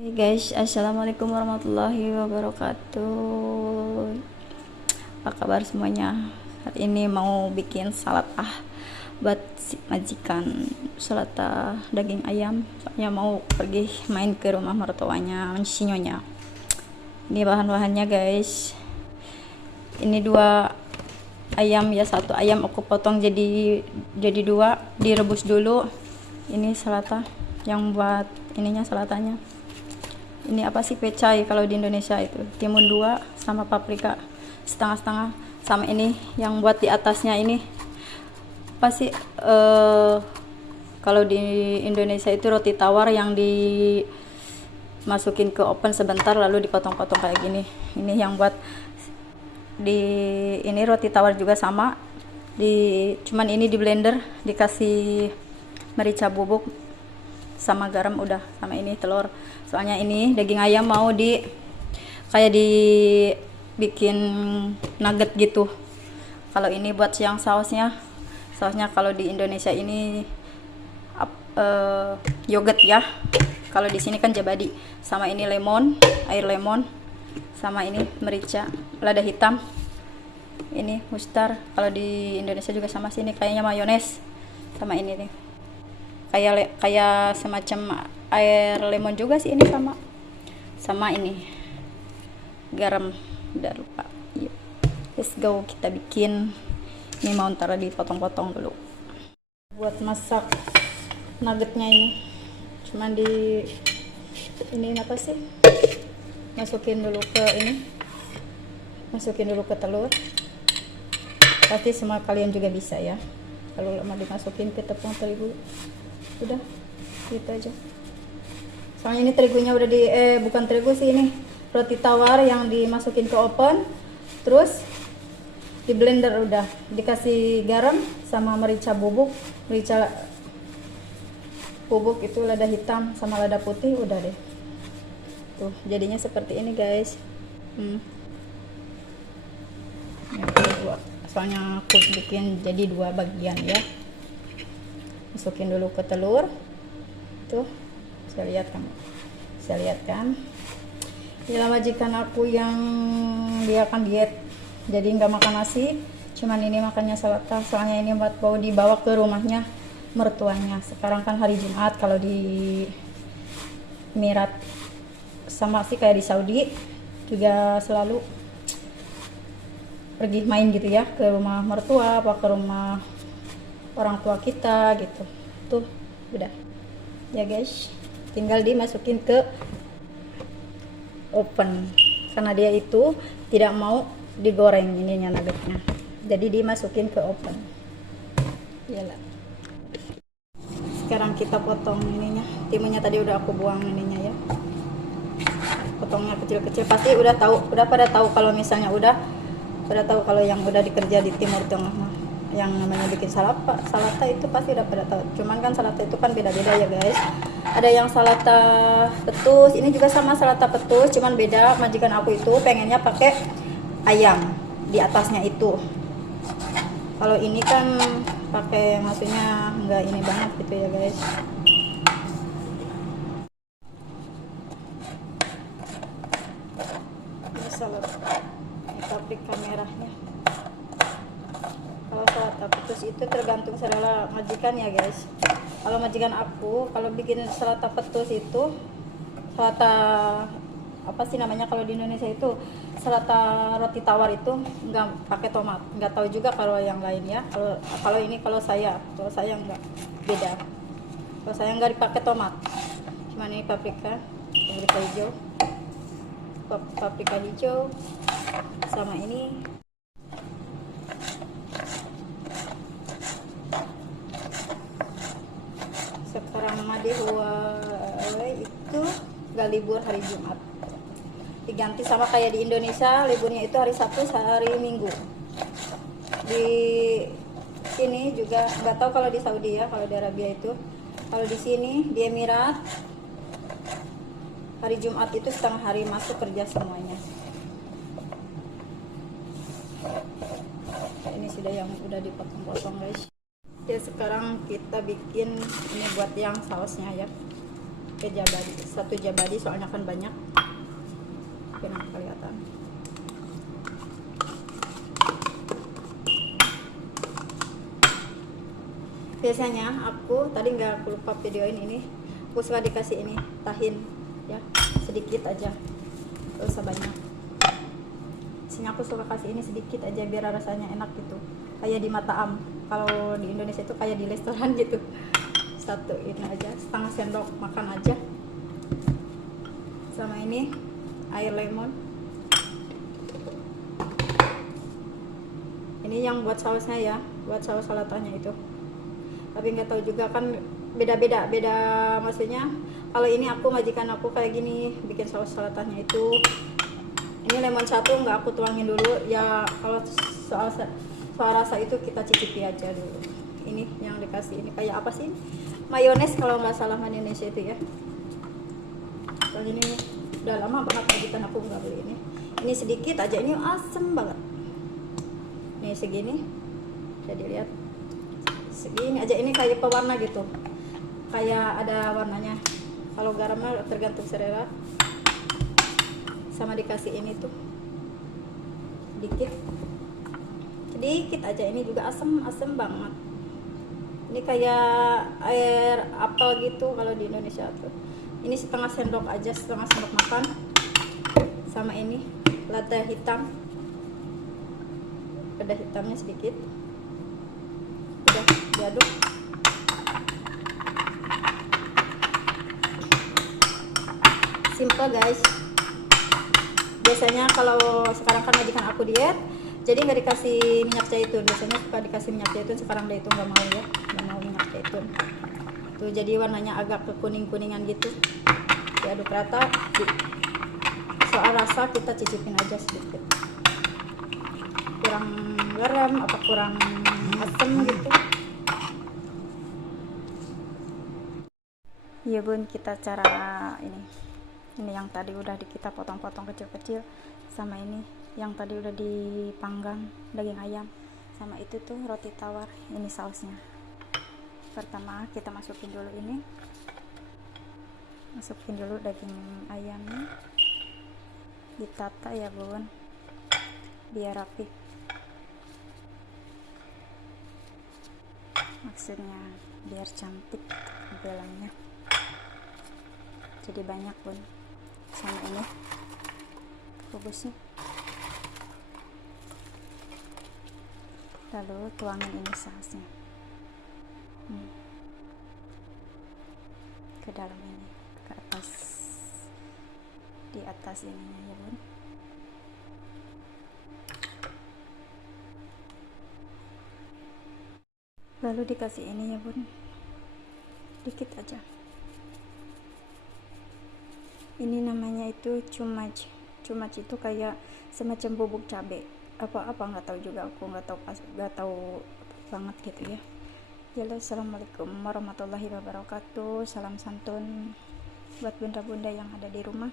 Hai guys, assalamualaikum warahmatullahi wabarakatuh. Apa kabar semuanya? Hari ini mau bikin salad buat majikan, salad daging ayam. Soalnya mau pergi main ke rumah mertuanya, sinyonya. Ini bahan-bahannya guys. Ini 2 ayam ya, 1 ayam aku potong jadi 2, direbus dulu. Ini salata yang buat ininya, salatanya. Ini apa sih, pecai kalau di Indonesia itu, timun 2 sama paprika setengah-setengah, sama ini yang buat di atasnya ini apa sih, kalau di Indonesia itu roti tawar yang dimasukin ke oven sebentar lalu dipotong-potong kayak gini. Ini yang buat ini roti tawar juga sama, cuman ini di blender dikasih merica bubuk sama garam udah, sama ini telur. Soalnya ini daging ayam mau kayak dibikin nugget gitu. Kalau ini buat yang sausnya kalau di Indonesia ini yogurt ya. Kalau di sini kan jabadi. Sama ini air lemon, sama ini merica, lada hitam. Ini mustar. Kalau di Indonesia juga sama sini kayaknya mayones. Sama ini nih. Kayak semacam air lemon juga sih ini, sama ini garam, udah lupa. Yuk, let's go, kita bikin. Ini mau ntar dipotong-potong dulu buat masak nuggetnya. Ini cuman ini apa sih, masukin dulu ke telur. Pasti semua kalian juga bisa ya, kalau mau dimasukin ke tepung terigu. Udah gitu aja. Soalnya ini terigunya udah bukan terigu sih, ini roti tawar yang dimasukin ke oven, terus di blender, udah dikasih garam sama merica bubuk itu, lada hitam sama lada putih, udah deh tuh jadinya seperti ini guys. Soalnya aku bikin jadi 2 bagian ya. Masukin dulu ke telur tuh, bisa lihat kan. Inilah majikan aku yang dia kan diet, jadi nggak makan nasi, cuman ini makannya salad. Soalnya ini buat dibawa ke rumahnya mertuanya. Sekarang kan hari Jumat, kalau di Emirat sama sih kayak di Saudi juga selalu pergi main gitu ya, ke rumah mertua apa ke rumah orang tua kita gitu. Tuh udah ya guys, tinggal dimasukin ke oven karena dia itu tidak mau digoreng ininya nuggetnya, jadi dimasukin ke oven. Iyalah. Sekarang kita potong ininya, timunnya tadi udah aku buang ininya ya, potongnya kecil-kecil. Pasti udah pada tahu kalau misalnya udah tahu kalau yang udah dikerja di Timur Tengah yang namanya bikin salata itu pasti udah pada tahu. Cuman kan salata itu kan beda-beda ya guys. Ada yang salata petus, ini juga sama salata petus, cuman beda. Majikan aku itu pengennya pakai ayam di atasnya itu. Kalau ini kan pakai, maksudnya enggak ini banget gitu ya guys. Ini salad, ini paprika merahnya. Kalau salata petus itu tergantung selera majikan ya guys. Kalau majikan aku, kalau bikin salata petus itu, salata apa sih namanya kalau di Indonesia itu, salata roti tawar itu nggak pakai tomat. Nggak tahu juga kalau yang lain ya. Kalau ini kalau saya nggak, beda. Kalau saya nggak dipakai tomat, cuman ini paprika hijau, sama ini sekarang itu gak libur hari Jumat, diganti sama kayak di Indonesia liburnya itu hari Sabtu, hari Minggu. Di sini juga nggak tahu kalau di Saudi ya, kalau di Arabia itu. Kalau di sini di Emirat hari Jumat itu setengah hari masuk kerja semuanya. Ini sudah yang udah dipotong-potong guys. Ya sekarang kita bikin ini buat yang sausnya ya. jabadi, satu jabadi soalnya kan banyak. Oke, nah kelihatan. Biasanya aku tadi nggak aku lupa videoin ini, aku suka dikasih ini tahin ya, sedikit aja, gak usah banyak. Sini aku suka kasih ini sedikit aja biar rasanya enak gitu, kayak di Mataam. Kalau di Indonesia itu kayak di restoran gitu. Satu ini aja, setengah sendok makan aja. Sama ini air lemon. Ini yang buat sausnya ya, buat saus salatanya itu. Tapi nggak tahu juga kan, beda-beda, beda maksudnya. Kalau ini aku majikan aku kayak gini bikin saus salatannya itu. Ini lemon satu nggak aku tuangin dulu ya, kalau soal rasa itu kita cicipi aja dulu. Ini yang dikasih ini kayak apa sih, mayones kalau nggak salah Indonesia itu ya. Kalau ini udah lama banget majikan aku nggak beli ini. Ini sedikit aja, ini asem banget. Nih segini, jadi lihat segini aja, ini kayak pewarna gitu, kayak ada warnanya. Kalau garamnya tergantung selera. Sama dikasih ini tuh sedikit aja, ini juga asem banget. Ini kayak air apel gitu kalau di Indonesia tuh. Ini setengah sendok aja, setengah sendok makan. Sama ini lada hitam, lada hitamnya sedikit, udah diaduk. Simple guys. Biasanya kalau sekarang kan majikan aku diet, jadi nggak dikasih minyak zaitun. Biasanya suka dikasih minyak zaitun, sekarang dia itu nggak mau ya, nggak mau minyak zaitun tuh, jadi warnanya agak kekuning-kuningan gitu. Diaduk rata. Soal rasa kita cicipin aja sedikit, kurang garam apa kurang asam gitu ya bun. Kita cara ini yang tadi udah kita potong-potong kecil-kecil, sama ini yang tadi udah dipanggang daging ayam, sama itu tuh roti tawar. Ini sausnya. Pertama kita masukin dulu ini, masukin dulu daging ayamnya, ditata ya bun biar rapi, maksudnya biar cantik tampilannya, jadi banyak bun. Sama ini kubusnya, lalu tuangin ini sausnya ke dalam ini, ke atas, di atas ininya ya bun. Lalu dikasih ini ya bun, dikit aja. Ini namanya itu cumac. Cumac itu kayak semacam bubuk cabai apa nggak tahu juga, aku nggak tahu banget gitu ya. Jadi assalamualaikum warahmatullahi wabarakatuh. Salam santun buat bunda-bunda yang ada di rumah.